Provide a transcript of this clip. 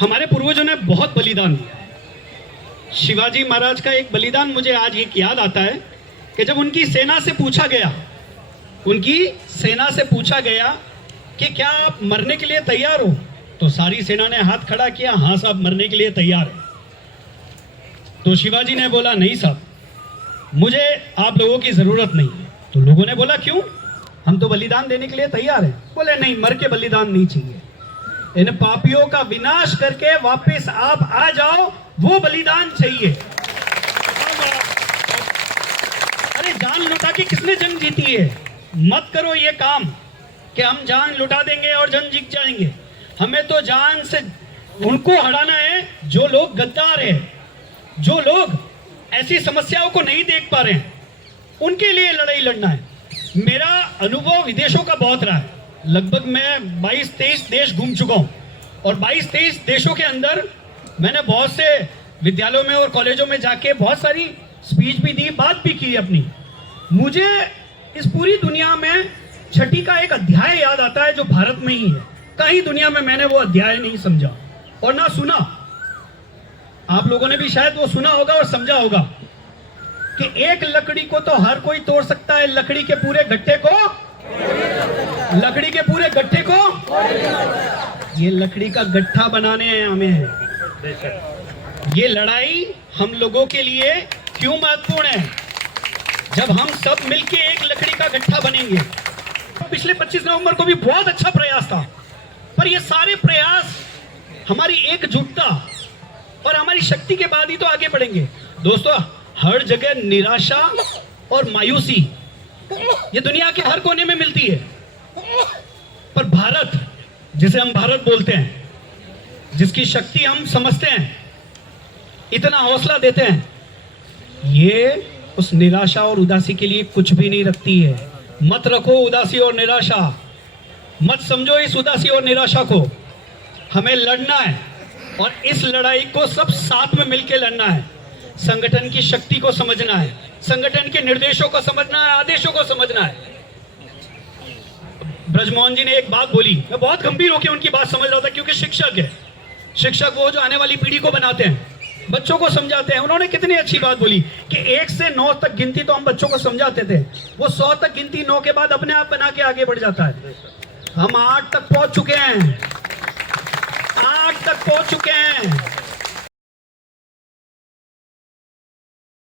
हमारे पूर्वजों ने बहुत बलिदान दिया। शिवाजी महाराज का एक बलिदान मुझे आज एक याद आता है कि जब उनकी सेना से पूछा गया कि क्या आप मरने के लिए तैयार हो, तो सारी सेना ने हाथ खड़ा किया, हाँ साहब मरने के लिए तैयार है। तो शिवाजी ने बोला नहीं साहब, मुझे आप लोगों की जरूरत नहीं है। तो लोगों ने बोला क्यों, हम तो बलिदान देने के लिए तैयार हैं। बोले नहीं, मर के बलिदान नहीं चाहिए, इन पापियों का विनाश करके वापस आप आ जाओ, वो बलिदान चाहिए। अरे जान लुटा के किसने जंग जीती है? मत करो ये काम कि हम जान लुटा देंगे और जंग जीत जाएंगे। हमें तो जान से उनको हराना है जो लोग गद्दार हैं, जो लोग ऐसी समस्याओं को नहीं देख पा रहे हैं, उनके लिए लड़ाई लड़ना है। मेरा अनुभव विदेशों का बहुत रहा है। लगभग मैं 22-23 देश घूम चुका हूं और 22-23 देशों के अंदर मैंने बहुत से विद्यालयों में और कॉलेजों में जाके बहुत सारी स्पीच भी दी, बात भी की अपनी। मुझे इस पूरी दुनिया में छठी का एक अध्याय याद आता है जो भारत में ही है। कहीं दुनिया में मैंने वो अध्याय नहीं समझा और ना सुना। आप लोगों ने भी शायद वो सुना होगा और समझा होगा कि एक लकड़ी को तो हर कोई तोड़ सकता है, लकड़ी के पूरे गट्ठे को ये लकड़ी का गट्ठा बनाने हैं हमें। ये लड़ाई हम लोगों के लिए क्यों महत्वपूर्ण है? जब हम सब मिलके एक लकड़ी का गट्ठा बनेंगे। पिछले 25 नवंबर को भी बहुत अच्छा प्रयास था, पर ये सारे प्रयास हमारी एकजुटता और हमारी शक्ति के बाद ही तो आगे बढ़ेंगे। दोस्तों, हर जगह निराशा और मायूसी ये दुनिया के हर कोने में मिलती है, पर भारत, जिसे हम भारत बोलते हैं, जिसकी शक्ति हम समझते हैं, इतना हौसला देते हैं, ये उस निराशा और उदासी के लिए कुछ भी नहीं रखती है। मत रखो उदासी और निराशा, मत समझो इस उदासी और निराशा को। हमें लड़ना है और इस लड़ाई को सब साथ में मिलकर लड़ना है। संगठन की शक्ति को समझना है, संगठन के निर्देशों को समझना है, आदेशों को समझना है। ब्रजमोहन जी ने एक बात बोली, मैं बहुत गंभीर होकर उनकी बात समझ रहा था, क्योंकि शिक्षक है। शिक्षक वो जो आने वाली पीढ़ी को बनाते हैं, बच्चों को समझाते हैं। उन्होंने कितनी अच्छी बात बोली कि 1 से 9 तक गिनती तो हम बच्चों को समझाते थे, वो 100 तक गिनती 9 के बाद अपने आप बना के आगे बढ़ जाता है। हम 8 तक पहुंच चुके हैं, 8 तक पहुंच चुके हैं।